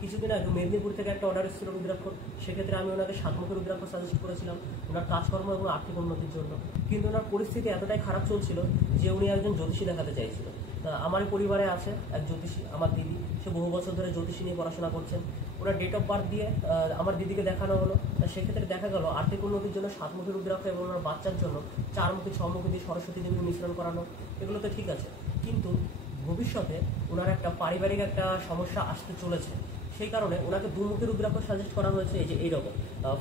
কিছুদিন আগে মেদিনীপুর থেকে একটা অর্ডার এসেছিল রুদ্রাক্ষর, সেক্ষেত্রে আমি ওনাকে সাতমুখী রুদ্রাক্ষ সাজেস্ট করেছিলাম ওনার কাজকর্ম এবং আর্থিক উন্নতির জন্য। কিন্তু ওনার পরিস্থিতি এতটাই খারাপ চলছিল যে উনি একজন জ্যোতিষী দেখাতে চাইছিল। আমার পরিবারে আছে এক জ্যোতিষী, আমার দিদি, সে বহু বছর ধরে জ্যোতিষী নিয়ে পড়াশোনা করছেন। ওনার ডেট অফ বার্থ দিয়ে আমার দিদিকে দেখানো হলো। সেক্ষেত্রে দেখা গেল আর্থিক উন্নতির জন্য সাতমুখী রুদ্রাক্ষ এবং ওনার বাচ্চার জন্য চারমুখী ছমুখী দিয়ে সরস্বতী দেবীর মিশ্রণ করানো, এগুলো তো ঠিক আছে, কিন্তু ভবিষ্যতে ওনার একটা পারিবারিক একটা সমস্যা আসতে চলেছে। সেই কারণে ওনাকে দুমুখী রুদ্রাক্ষ সাজেস্ট করা হয়েছে। এই যে এইরকম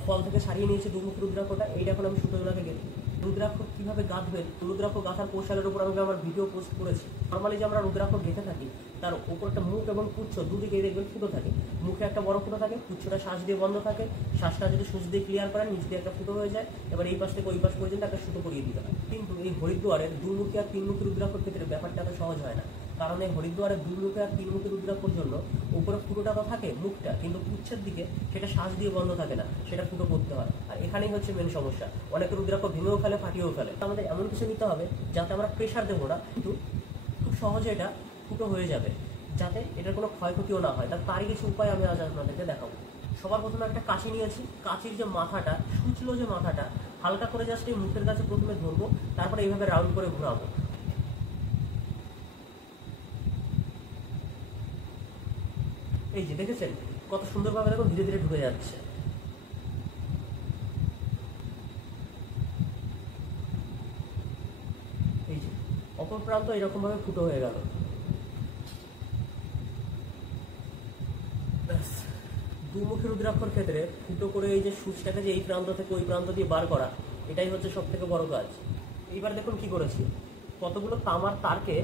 ফল থেকে ছাড়িয়ে নিয়েছে দুমুখী রুদ্রাক্ষটা, এইটা এখন আমি শুধু ওনাকে গেছি। রুদ্রাক্ষ কীভাবে গাঁথবেন, রুদ্রাক্ষ গাঁথার কৌশলের উপর আমি আমার ভিডিও পোস্ট করেছি। নর্মালি যে আমরা রুদ্রাক্ষ গেঁথে থাকি তার উপর একটা মুখ এবং পুচ্ছ দুদিকে দেখবেন ফুটো থাকে। মুখে একটা বড় ফুটো থাকে, পুচ্ছটা শ্বাস দিয়ে বন্ধ থাকে। শ্বাসটা যদি সুচ দিয়ে ক্লিয়ার করেন নিচ দিয়ে একটা ফুটো হয়ে যায়। এবার এই পাশ থেকে ওই পাশ পর্যন্ত একটা সুতো পরিয়ে দিতে হয়। কিন্তু এই হরিদ্বারের দুমুখী আর তিনমুখী রুদ্রাক্ষর ক্ষেত্রে ব্যাপারটা এত সহজ হয় না। কারণ এই হরিদ্বারের দুমুখী আর তিনমুখী রুদ্রাক্ষর জন্য উপরে ফুটোটা তো থাকে মুখটা, কিন্তু পুচ্ছের দিকে সেটা শ্বাস দিয়ে বন্ধ থাকে না, সেটা ফুটো করতে হয়। আর এখানেই হচ্ছে মেন সমস্যা, অনেক রুদ্রাক্ষ ভেঙেও ফেলে, ফাটিয়েও ফেলে। আমাদের এমন কিছু নিতে হবে যাতে আমরা প্রেশার দেবো না, কিন্তু খুব সহজে এটা ফুটো হয়ে যাবে, যাতে এটার কোনো ক্ষয়ক্ষতিও না হয়। তারই কিছু উপায় আমি আজ আপনাদেরকে দেখাবো। সবার প্রথমে একটা কাঁচি নিয়েছি। কাঁচির যে মাথাটা, সুচলো যে মাথাটা, হালকা করে জাস্ট এই মুখের কাছে প্রথমে ধরবো, তারপরে এইভাবে রাউন্ড করে ঘোরাবো। এই যে দেখেছেন কত সুন্দরভাবে দেখো ধীরে ধীরে ঢুকে যাচ্ছে। এই যে অপর প্রান্ত এরকম ভাবে ফুটো হয়ে গেল। দুমুখী রুদ্রাক্ষর ক্ষেত্রে ফুটো করে এই যে সূচটাকে যে এই প্রান্ত থেকে ওই প্রান্ত দিয়ে বার করা, এটাই হচ্ছে সব থেকে বড় কাজ। এইবার দেখুন কি করেছি, কতগুলো তামার তারকে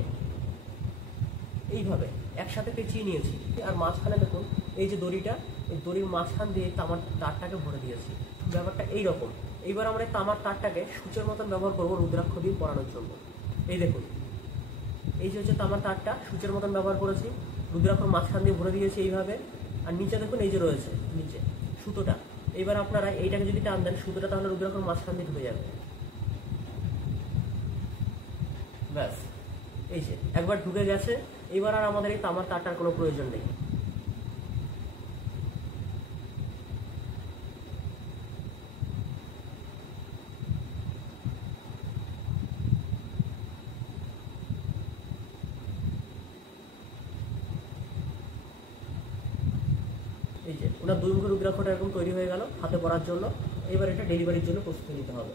এইভাবে একসাথে পেঁচিয়ে নিয়েছি। আর মাঝখানে দেখুন এই যে দড়িটা, এই দড়ির মাঝখান দিয়ে তামার তারটাকে ভরে দিয়েছি। ব্যাপারটা এইরকম। এইবার আমরা তামার তারটাকে সূচের মতন ব্যবহার করবো রুদ্রাক্ষ দিয়ে পরানোর জন্য। এই দেখুন, এই যে হচ্ছে তামার তারটা সূচের মতন ব্যবহার করেছি, রুদ্রাক্ষর মাঝখান দিয়ে ভরে দিয়েছি এইভাবে। আর নিচে দেখুন এই যে রয়েছে নিচে সুতোটা। এইবার আপনারা এইটাকে যদি টান দেন সুতোটা, তাহলে রুদ্রাক্ষর মাঝখান দিয়ে ঢুকে যাবে। ব্যাস, এই যে একবার ঢুকে গেছে। এবার আর আমাদের এই তামার তারটার কোনো প্রয়োজন নেই। এই যে ওনার দুই মুখের রুদ্রাক্ষটা এরকম তৈরি হয়ে গেল হাতে পরার জন্য। এবার এটা ডেলিভারির জন্য প্রস্তুতি নিতে হবে।